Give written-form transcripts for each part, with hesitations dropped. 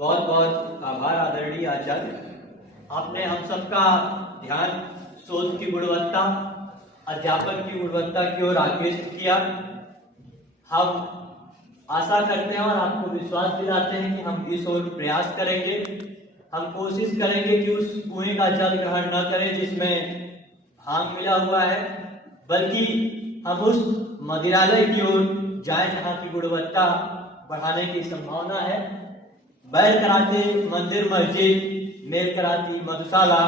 बहुत बहुत आभार आदरणीय आचार्य। आपने हम सबका ध्यान शोध की गुणवत्ता, अध्यापन की गुणवत्ता की ओर आकर्षित किया। हम आशा करते हैं और आपको विश्वास दिलाते हैं कि हम इस ओर प्रयास करेंगे। हम कोशिश करेंगे कि उस कुएं का जल ग्रहण न करें जिसमें भांग मिला हुआ है, बल्कि हम उस मदिरालय की ओर जाएं जहां की गुणवत्ता बढ़ाने की संभावना है। बैल कराते मंदिर मस्जिद, मेल कराती मधुशाला,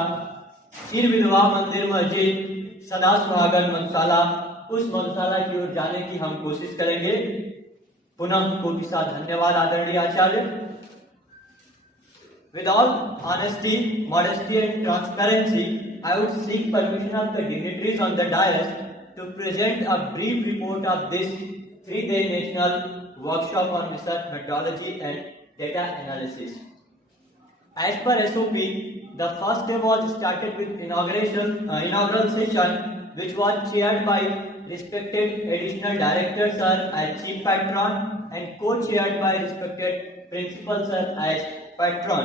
सिर विधवा मंदिर मस्जिद, सदा सुहागन मधुशाला, उस मधुशाला की ओर जाने की हम कोशिश करेंगे। पुनः कोटि सा धन्यवाद आदरणीय आचार्य। With all honesty, modesty and transparency, I would seek permission of the dignitaries on the dais to present a brief report of this 3-day national workshop on research methodology and data analysis. As per SOP, the first day was started with inaugural session, which was chaired by respected additional director sir as chief patron and co-chaired by respected principal sir as patron.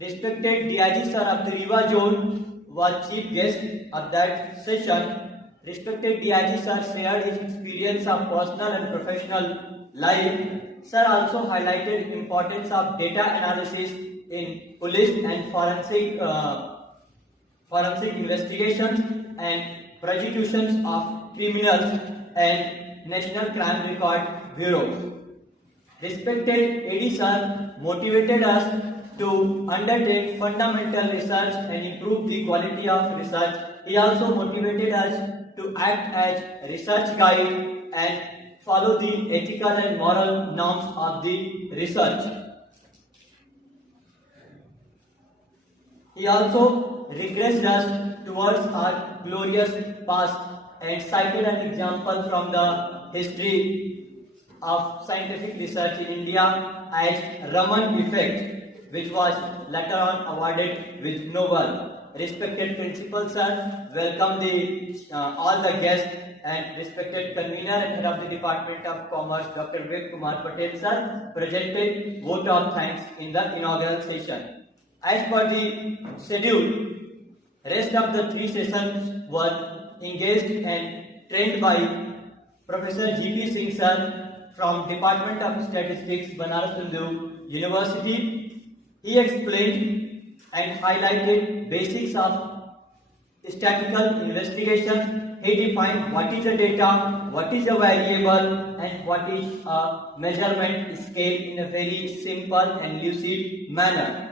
Respected DIG sir of the Riva zone was chief guest of that session. Respected DIG sir shared his experience of personal and professional life. Sir also highlighted importance of data analysis in police and forensic investigations and prosecutions of criminals and National Crime Record Bureau. Respected AD sir motivated us to undertake fundamental research and improve the quality of research. He also motivated us to act as research guide and follow the ethical and moral norms of the research. He also regressed us towards our glorious past and cited an example from the history of scientific research in India as Raman effect, which was later on awarded with Nobel. Respected principal sir, welcome all the guests, and respected convener and head of the Department of Commerce, Dr. Vivek Kumar Patel sir, presented vote of thanks in the inaugural session. As per the schedule, rest of the 3 sessions were engaged and trained by Professor G.P. Singh sir from Department of Statistics, Banaras Hindu University. He explained and highlighted basics of statistical investigation. He defined what is the data, what is the variable, and what is a measurement scale in a very simple and lucid manner.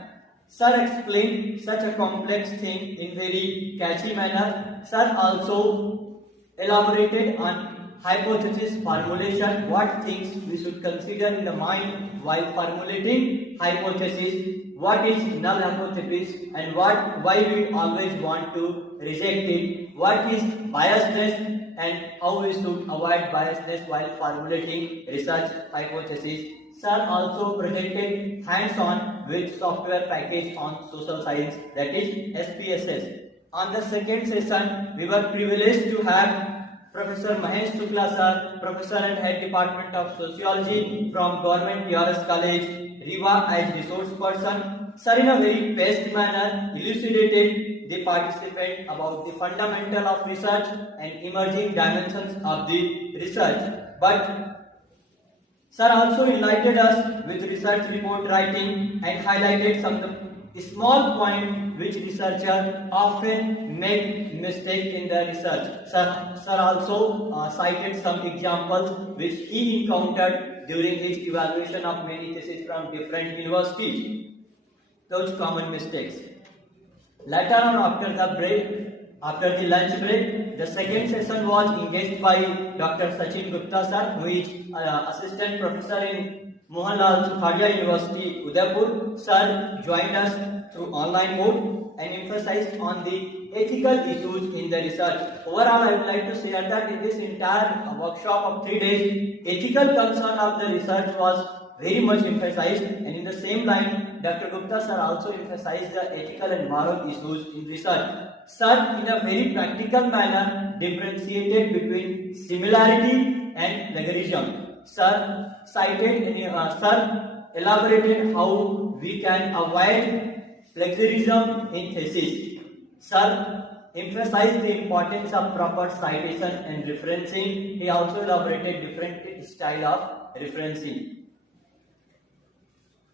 Sir explained such a complex thing in very catchy manner. Sir also elaborated on hypothesis formulation, what things we should consider in the mind while formulating hypothesis, what is null hypothesis and why we always want to reject it, what is biasness and how we should avoid biasness while formulating research hypothesis. Sir also presented hands-on with software package on social science, that is SPSS. On the second session, we were privileged to have Professor Mahesh Shukla sir, Professor and Head Department of Sociology from Government PRS College, Riva as resource person. Sir in a very best manner elucidated the participant about the fundamental of research and emerging dimensions of the research. But Sir also enlightened us with research report writing and highlighted some of the small points which researchers often make mistake in their research. Sir also cited some examples which he encountered during his evaluation of many theses from different universities. Those common mistakes. Later on, after the lunch break, the second session was engaged by Dr. Sachin Gupta sir, who is assistant professor in Mohanlal Sukhadia University, Udaipur. Sir joined us through online mode and emphasized on the ethical issues in the research. Overall, I would like to share that in this entire workshop of 3 days, ethical concern of the research was very much emphasized, and in the same line, Dr. Gupta sir also emphasized the ethical and moral issues in research. Sir, in a very practical manner, differentiated between similarity and plagiarism. Sir elaborated how we can avoid plagiarism in thesis? Sir emphasized the importance of proper citation and referencing. He also elaborated different style of referencing.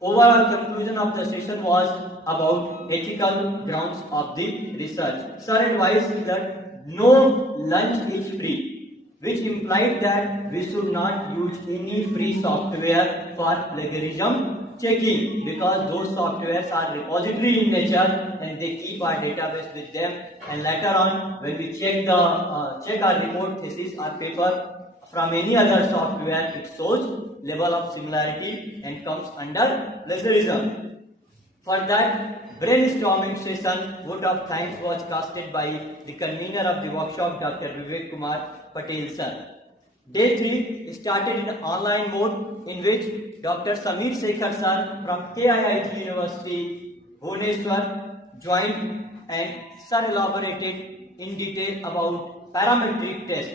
Overall conclusion of the session was about ethical grounds of the research. Sir advised that no lunch is free, which implied that we should not use any free software for plagiarism checking, because those softwares are repository in nature and they keep our database with them, and later on when we check our report, thesis or paper from any other software, it shows level of similarity and comes under plagiarism. For that brainstorming session, vote of thanks was casted by the convener of the workshop, Dr. Vivek Kumar Patel sir. Day 3 started in online mode, in which Dr. Samir Sekhar sir from KIIT University, Bhubaneswar joined, and sir elaborated in detail about parametric test.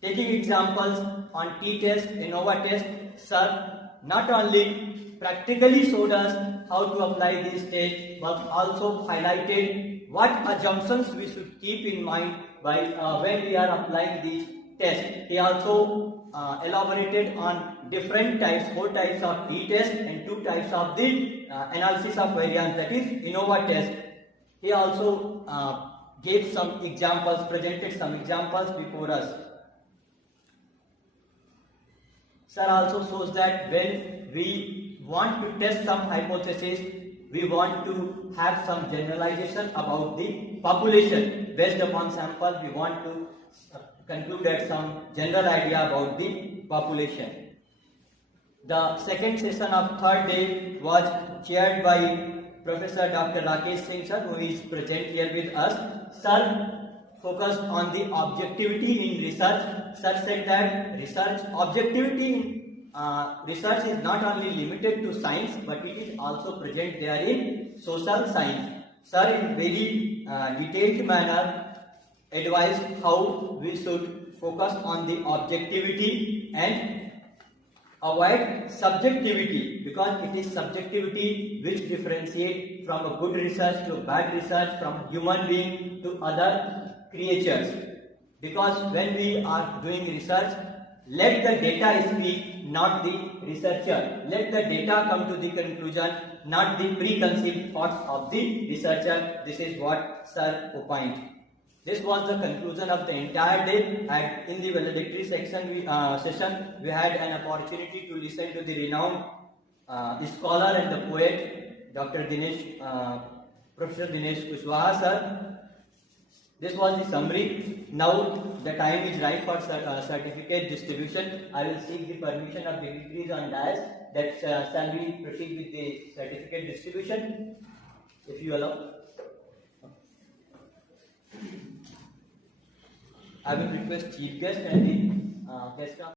Taking examples on t-test, ANOVA test, sir not only practically showed us how to apply these tests, but also highlighted what assumptions we should keep in mind when we are applying these tests. He also elaborated on different types, 4 types of t-test and 2 types of the analysis of variance, that is ANOVA test. He also gave some examples, presented some examples before us. Sir also shows that when we want to test some hypothesis, we want to have some generalization about the population. Based upon sample, we want to conclude at some general idea about the population. The second session of third day was chaired by Professor Dr. Rakesh Singh sir, who is present here with us. Sir focused on the objectivity in research. Sir said that research is not only limited to science, but it is also present there in social science. Sir in very detailed manner advised how we should focus on the objectivity and avoid subjectivity, because it is subjectivity which differentiates from a good research to bad research, from human being to other creatures. Because when we are doing research, let the data speak, not the researcher. Let the data come to the conclusion, not the preconceived thoughts of the researcher. This is what Sir opined. This was the conclusion of the entire day, and in the valedictory session we had an opportunity to listen to the renowned scholar and the poet, Dr. Professor Dinesh Kushwaha sir. This was the summary. Now the time is right for certificate distribution. I will seek the permission of dignitaries on dais that shall we proceed with the certificate distribution, if you allow. I will request chief guest and the guest of